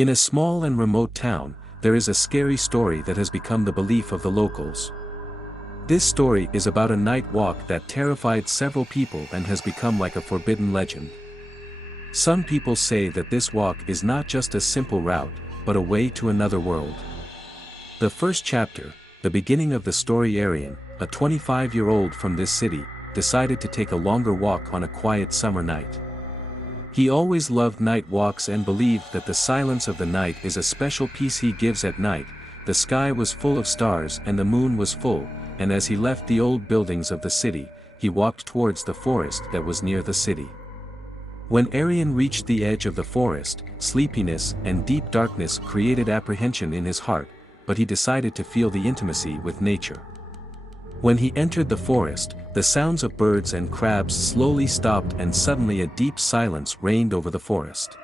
In a small and remote town, there is a scary story that has become the belief of the locals. This story is about a night walk that terrified several people and has become like a forbidden legend. Some people say that this walk is not just a simple route, but a way to another world. The first chapter, the beginning of the story. Arian, a 25-year-old from this city, decided to take a longer walk on a quiet summer night. He always loved night walks and believed that the silence of the night is a special peace he gives at night. The sky was full of stars and the moon was full, and as he left the old buildings of the city, he walked towards the forest that was near the city. When Arian reached the edge of the forest, sleepiness and deep darkness created apprehension in his heart, but he decided to feel the intimacy with nature. When he entered the forest, the sounds of birds and crabs slowly stopped and suddenly a deep silence reigned over the forest.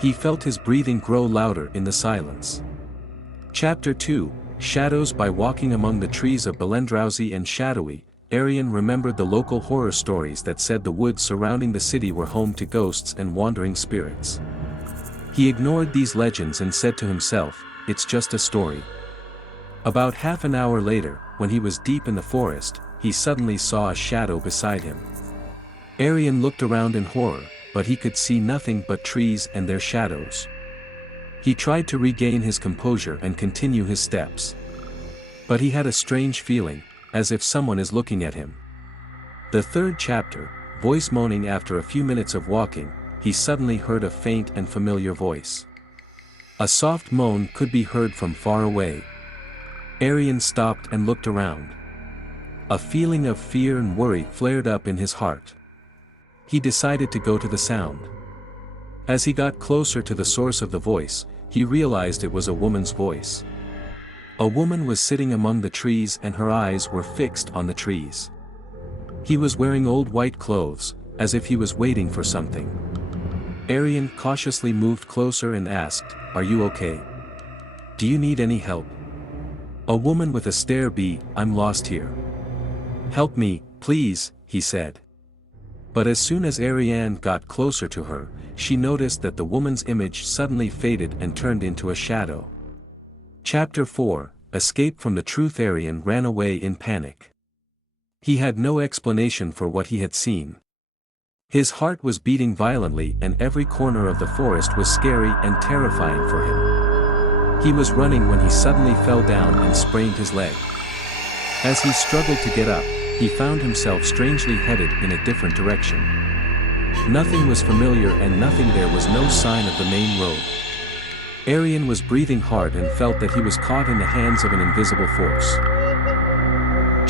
He felt his breathing grow louder in the silence. Chapter 2, Shadows. By walking among the trees of Belendrauzi and shadowy, Arian remembered the local horror stories that said the woods surrounding the city were home to ghosts and wandering spirits. He ignored these legends and said to himself, "It's just a story." About half an hour later, when he was deep in the forest, he suddenly saw a shadow beside him. Arian looked around in horror, but he could see nothing but trees and their shadows. He tried to regain his composure and continue his steps. But he had a strange feeling, as if someone is looking at him. The third chapter, voice moaning. After a few minutes of walking, he suddenly heard a faint and familiar voice. A soft moan could be heard from far away. Arian stopped and looked around. A feeling of fear and worry flared up in his heart. He decided to go to the sound. As he got closer to the source of the voice, he realized it was a woman's voice. A woman was sitting among the trees and her eyes were fixed on the trees. He was wearing old white clothes, as if he was waiting for something. Arian cautiously moved closer and asked, "Are you okay? Do you need any help?" A woman with a stare. "I'm lost here. Help me, please," he said. But as soon as Arian got closer to her, she noticed that the woman's image suddenly faded and turned into a shadow. Chapter 4, Escape from the Truth. Arian ran away in panic. He had no explanation for what he had seen. His heart was beating violently and every corner of the forest was scary and terrifying for him. He was running when he suddenly fell down and sprained his leg. As he struggled to get up, he found himself strangely headed in a different direction. Nothing was familiar and there was no sign of the main road. Arian was breathing hard and felt that he was caught in the hands of an invisible force.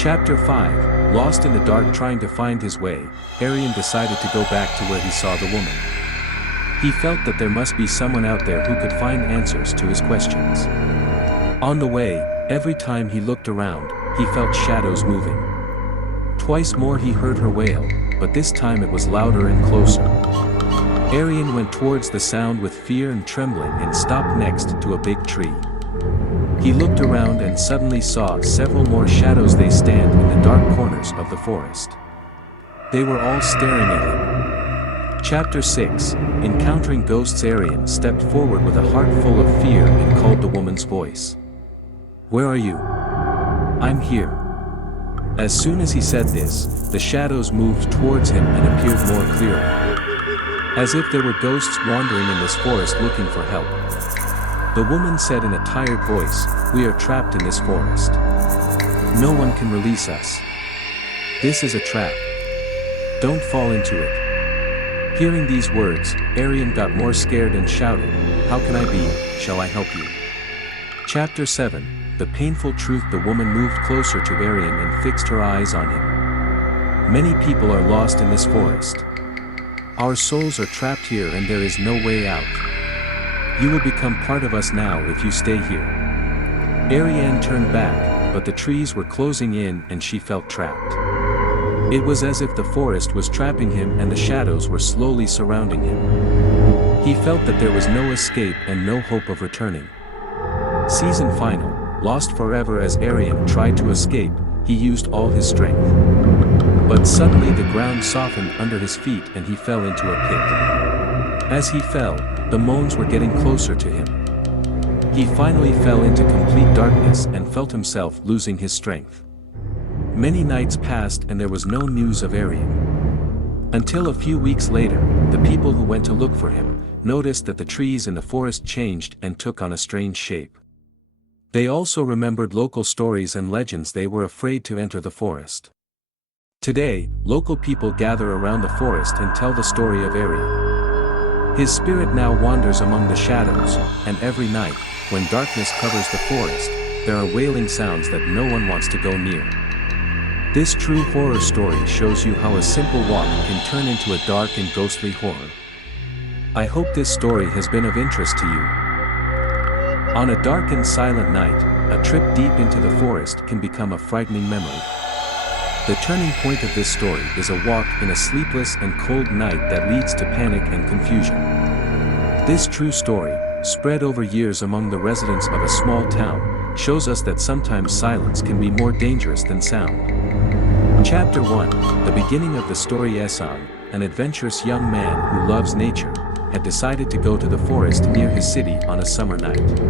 Chapter 5, Lost in the dark. Trying to find his way, Arian decided to go back to where he saw the woman. He felt that there must be someone out there who could find answers to his questions. On the way, every time he looked around, he felt shadows moving. Twice more he heard her wail, but this time it was louder and closer. Arian went towards the sound with fear and trembling and stopped next to a big tree. He looked around and suddenly saw several more shadows. They stand in the dark corners of the forest. They were all staring at him. Chapter 6, Encountering Ghosts. Arian stepped forward with a heart full of fear and called the woman's voice. "Where are you?" "I'm here." As soon as he said this, the shadows moved towards him and appeared more clearly. As if there were ghosts wandering in this forest looking for help. The woman said in a tired voice, "We are trapped in this forest. No one can release us. This is a trap. Don't fall into it." Hearing these words, Arian got more scared and shouted, "How can I be? Shall I help you?" Chapter 7, The Painful Truth. The woman moved closer to Arian and fixed her eyes on him. "Many people are lost in this forest. Our souls are trapped here and there is no way out. You will become part of us now if you stay here." Arian turned back, but the trees were closing in and she felt trapped. It was as if the forest was trapping him and the shadows were slowly surrounding him. He felt that there was no escape and no hope of returning. Season final, Lost forever. As Arian tried to escape, he used all his strength. But suddenly the ground softened under his feet and he fell into a pit. As he fell, the moans were getting closer to him. He finally fell into complete darkness and felt himself losing his strength. Many nights passed and there was no news of Arian. Until a few weeks later, the people who went to look for him noticed that the trees in the forest changed and took on a strange shape. They also remembered local stories and legends. They were afraid to enter the forest. Today, local people gather around the forest and tell the story of Arian. His spirit now wanders among the shadows, and every night, when darkness covers the forest, there are wailing sounds that no one wants to go near. This true horror story shows you how a simple walk can turn into a dark and ghostly horror. I hope this story has been of interest to you. On a dark and silent night, a trip deep into the forest can become a frightening memory. The turning point of this story is a walk in a sleepless and cold night that leads to panic and confusion. This true story, spread over years among the residents of a small town, shows us that sometimes silence can be more dangerous than sound. Chapter 1, the beginning of the story. Ehsan, an adventurous young man who loves nature, had decided to go to the forest near his city on a summer night.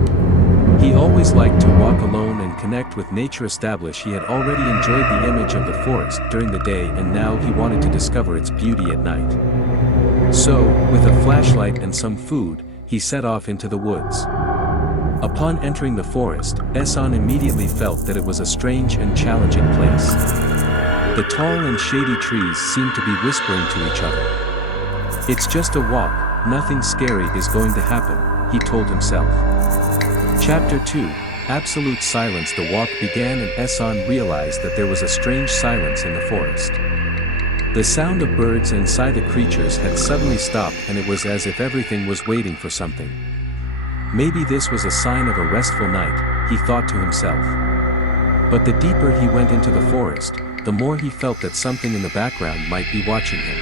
He always liked to walk alone and connect with nature. He had already enjoyed the image of the forest during the day and now he wanted to discover its beauty at night. So, with a flashlight and some food, he set off into the woods. Upon entering the forest, Ehsan immediately felt that it was a strange and challenging place. The tall and shady trees seemed to be whispering to each other. "It's just a walk, nothing scary is going to happen," he told himself. Chapter 2, Absolute Silence. The walk began and Ehsan realized that there was a strange silence in the forest. The sound of birds and silent creatures had suddenly stopped and it was as if everything was waiting for something. Maybe this was a sign of a restful night, he thought to himself. But the deeper he went into the forest, the more he felt that something in the background might be watching him.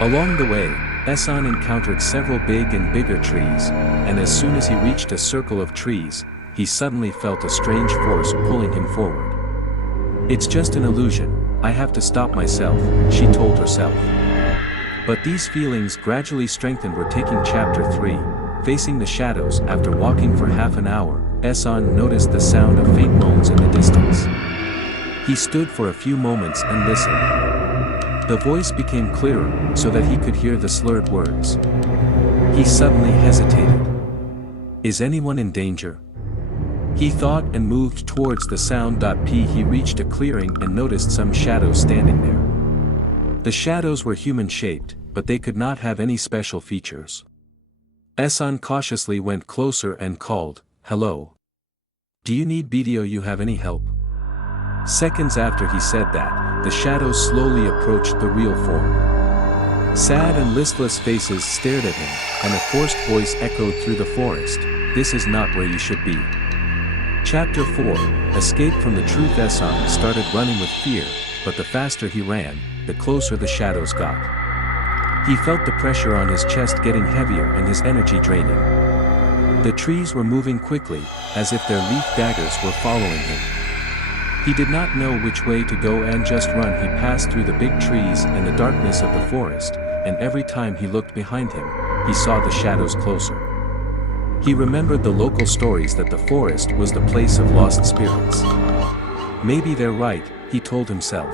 Along the way, Ehsan encountered several big and bigger trees, and as soon as he reached a circle of trees, he suddenly felt a strange force pulling him forward. "It's just an illusion, I have to stop myself," she told herself. But these feelings gradually strengthened. We're taking Chapter 3, Facing the Shadows. After walking for half an hour, Ehsan noticed the sound of faint moans in the distance. He stood for a few moments and listened. The voice became clearer, so that he could hear the slurred words. He suddenly hesitated. "Is anyone in danger?" He thought and moved towards the sound. He reached a clearing and noticed some shadows standing there. The shadows were human-shaped, but they could not have any special features. Ehsan cautiously went closer and called, "Hello. Do you need video? You have any help?" Seconds after he said that, the shadows slowly approached the real form. Sad and listless faces stared at him, and a forced voice echoed through the forest, "This is not where you should be." Chapter 4, Escape from the Truth. Ehsan started running with fear, but the faster he ran, the closer the shadows got. He felt the pressure on his chest getting heavier and his energy draining. The trees were moving quickly, as if their leaf daggers were following him. He did not know which way to go and just run. He passed through the big trees and the darkness of the forest, and every time he looked behind him, he saw the shadows closer. He remembered the local stories that the forest was the place of lost spirits. Maybe they're right, he told himself.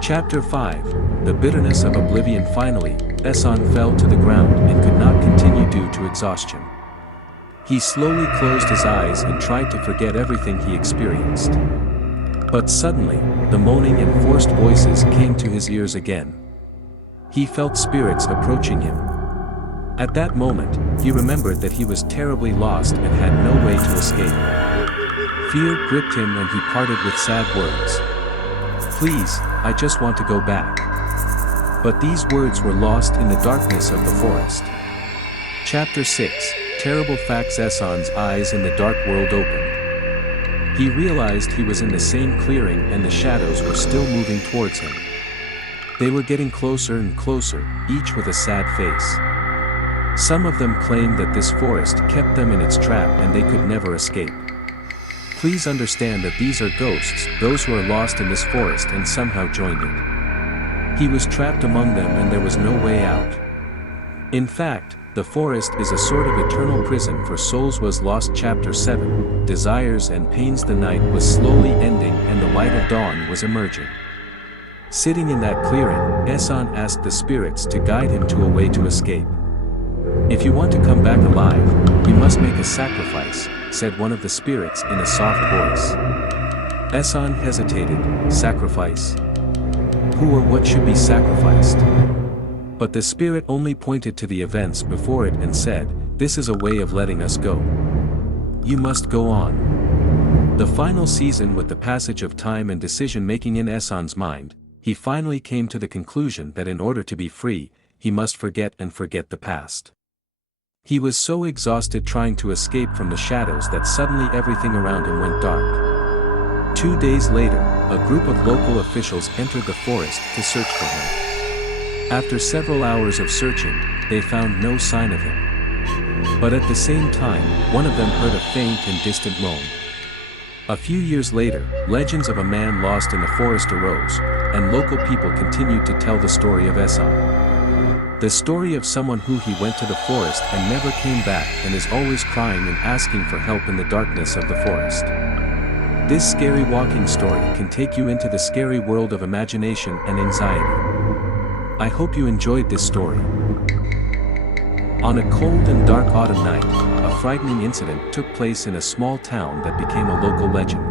Chapter 5, The Bitterness of Oblivion. Finally, Ehsan fell to the ground and could not continue due to exhaustion. He slowly closed his eyes and tried to forget everything he experienced. But suddenly, the moaning and forced voices came to his ears again. He felt spirits approaching him. At that moment, he remembered that he was terribly lost and had no way to escape. Fear gripped him and he parted with sad words. "Please, I just want to go back." But these words were lost in the darkness of the forest. Chapter 6, Terrible Facts. Ehsan's eyes in the dark world opened. He realized he was in the same clearing and the shadows were still moving towards him. They were getting closer and closer, each with a sad face. Some of them claimed that this forest kept them in its trap and they could never escape. Please understand that these are ghosts, those who are lost in this forest and somehow joined it. He was trapped among them and there was no way out. In fact, the forest is a sort of eternal prison for souls. Was lost. Chapter 7, Desires and Pains. The night was slowly ending and the light of dawn was emerging. Sitting in that clearing, Ehsan asked the spirits to guide him to a way to escape. "If you want to come back alive, you must make a sacrifice," said one of the spirits in a soft voice. Ehsan hesitated. Sacrifice? Who or what should be sacrificed? But the spirit only pointed to the events before it and said, "This is a way of letting us go. You must go on." The final season. With the passage of time and decision-making in Ehsan's mind, he finally came to the conclusion that in order to be free, he must forget the past. He was so exhausted trying to escape from the shadows that suddenly everything around him went dark. 2 days later, a group of local officials entered the forest to search for him. After several hours of searching, they found no sign of him. But at the same time, one of them heard a faint and distant moan. A few years later, legends of a man lost in the forest arose, and local people continued to tell the story of Ehsan. The story of someone who went to the forest and never came back and is always crying and asking for help in the darkness of the forest. This scary walking story can take you into the scary world of imagination and anxiety. I hope you enjoyed this story. On a cold and dark autumn night, a frightening incident took place in a small town that became a local legend.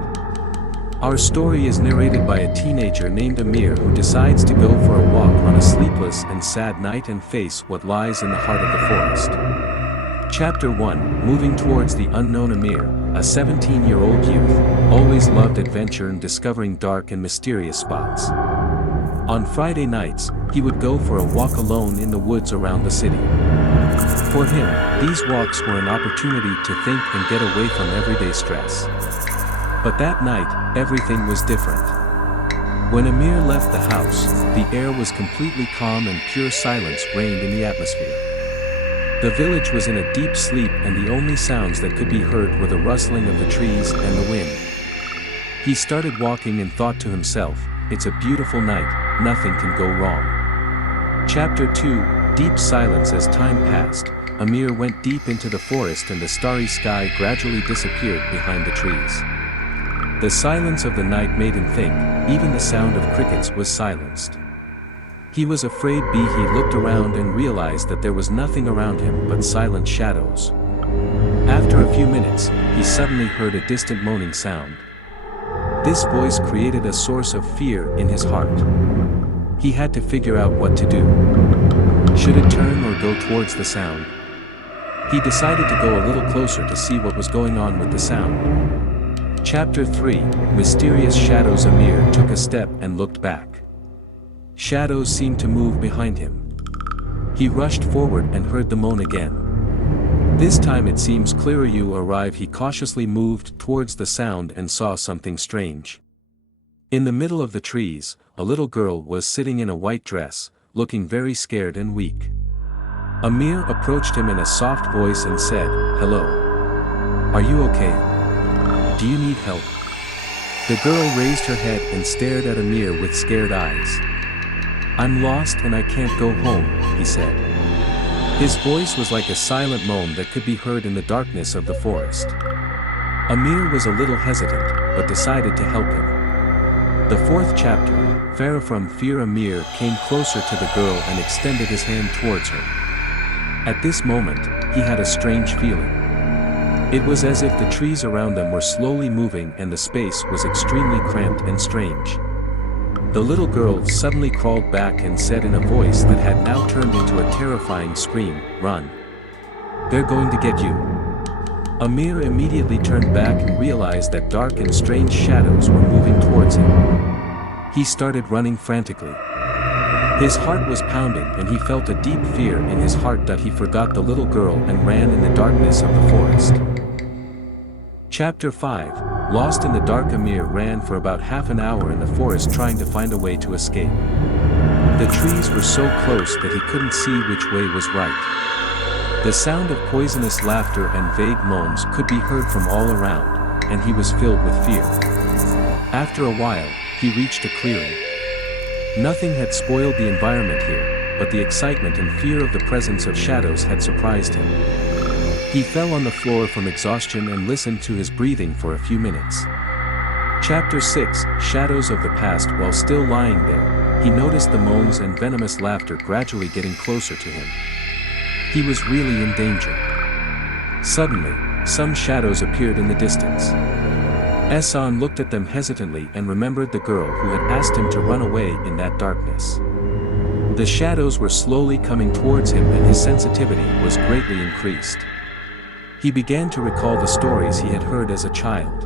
Our story is narrated by a teenager named Amir who decides to go for a walk on a sleepless and sad night and face what lies in the heart of the forest. Chapter 1, Moving Towards the Unknown. Amir, a 17-year-old youth, always loved adventure and discovering dark and mysterious spots. On Friday nights, he would go for a walk alone in the woods around the city. For him, these walks were an opportunity to think and get away from everyday stress. But that night, everything was different. When Amir left the house, the air was completely calm and pure silence reigned in the atmosphere. The village was in a deep sleep and the only sounds that could be heard were the rustling of the trees and the wind. He started walking and thought to himself, "It's a beautiful night, nothing can go wrong." Chapter 2, Deep Silence. As time passed, Amir went deep into the forest and the starry sky gradually disappeared behind the trees. The silence of the night made him think, even the sound of crickets was silenced. He was afraid. He looked around and realized that there was nothing around him but silent shadows. After a few minutes, he suddenly heard a distant moaning sound. This voice created a source of fear in his heart. He had to figure out what to do. Should it turn or go towards the sound? He decided to go a little closer to see what was going on with the sound. Chapter 3, Mysterious Shadows. Amir took a step and looked back. Shadows seemed to move behind him. He rushed forward and heard the moan again. This time it seems clearer. You arrive. He cautiously moved towards the sound and saw something strange. In the middle of the trees, a little girl was sitting in a white dress, looking very scared and weak. Amir approached him in a soft voice and said, "Hello. Are you okay? Do you need help?" The girl raised her head and stared at Amir with scared eyes. "I'm lost and I can't go home," he said. His voice was like a silent moan that could be heard in the darkness of the forest. Amir was a little hesitant, but decided to help him. The 4th chapter, Farah. From fear, Amir came closer to the girl and extended his hand towards her. At this moment, he had a strange feeling. It was as if the trees around them were slowly moving and the space was extremely cramped and strange. The little girl suddenly crawled back and said in a voice that had now turned into a terrifying scream, "Run. They're going to get you." Amir immediately turned back and realized that dark and strange shadows were moving towards him. He started running frantically. His heart was pounding and he felt a deep fear in his heart that he forgot the little girl and ran in the darkness of the forest. Chapter 5, Lost in the Dark. Amir ran for about half an hour in the forest trying to find a way to escape. The trees were so close that he couldn't see which way was right. The sound of poisonous laughter and vague moans could be heard from all around, and he was filled with fear. After a while, he reached a clearing. Nothing had spoiled the environment here, but the excitement and fear of the presence of shadows had surprised him. He fell on the floor from exhaustion and listened to his breathing for a few minutes. Chapter 6, Shadows of the Past. While still lying there, he noticed the moans and venomous laughter gradually getting closer to him. He was really in danger. Suddenly, some shadows appeared in the distance. Ehsan looked at them hesitantly and remembered the girl who had asked him to run away in that darkness. The shadows were slowly coming towards him and his sensitivity was greatly increased. He began to recall the stories he had heard as a child.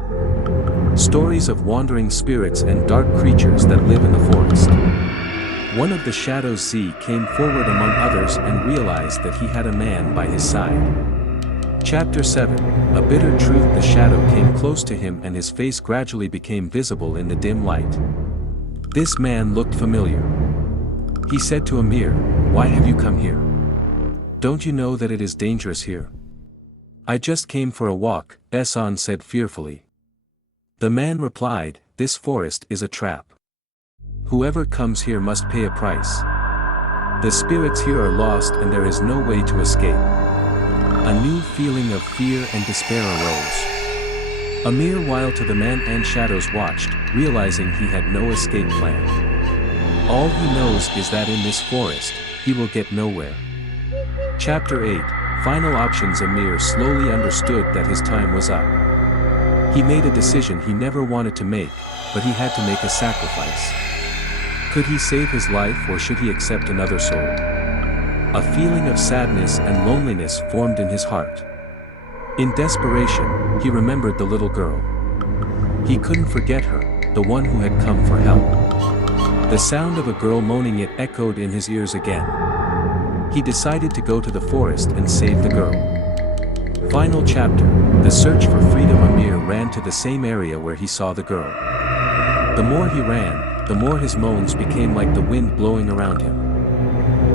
Stories of wandering spirits and dark creatures that live in the forest. One of the shadows Z came forward among others and realized that he had a man by his side. Chapter 7, A Bitter Truth. The shadow came close to him and his face gradually became visible in the dim light. This man looked familiar. He said to Amir, "Why have you come here? Don't you know that it is dangerous here?" "I just came for a walk," Ehsan said fearfully. The man replied, "This forest is a trap. Whoever comes here must pay a price. The spirits here are lost and there is no way to escape." A new feeling of fear and despair arose. Amir while to the man and shadows watched, realizing he had no escape plan. All he knows is that in this forest, he will get nowhere. Chapter 8, Final Options. Amir slowly understood that his time was up. He made a decision he never wanted to make, but he had to make a sacrifice. Could he save his life or should he accept another soul? A feeling of sadness and loneliness formed in his heart. In desperation, he remembered the little girl. He couldn't forget her, the one who had come for help. The sound of a girl moaning it echoed in his ears again. He decided to go to the forest and save the girl. Final chapter, The Search for Freedom. Amir ran to the same area where he saw the girl. The more he ran, the more his moans became like the wind blowing around him.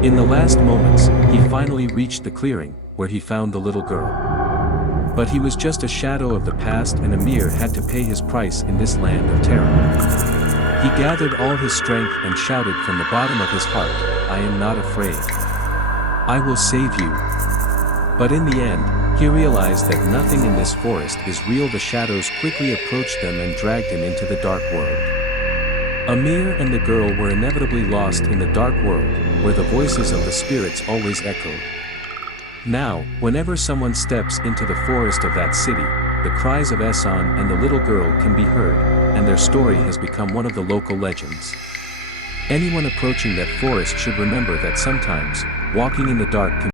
In the last moments, he finally reached the clearing, where he found the little girl. But he was just a shadow of the past and Amir had to pay his price in this land of terror. He gathered all his strength and shouted from the bottom of his heart, "I am not afraid. I will save you." But in the end, he realized that nothing in this forest is real. The shadows quickly approached them and dragged him into the dark world. Amir and the girl were inevitably lost in the dark world, where the voices of the spirits always echoed. Now, whenever someone steps into the forest of that city, the cries of Ehsan and the little girl can be heard, and their story has become one of the local legends. Anyone approaching that forest should remember that sometimes, walking in the dark can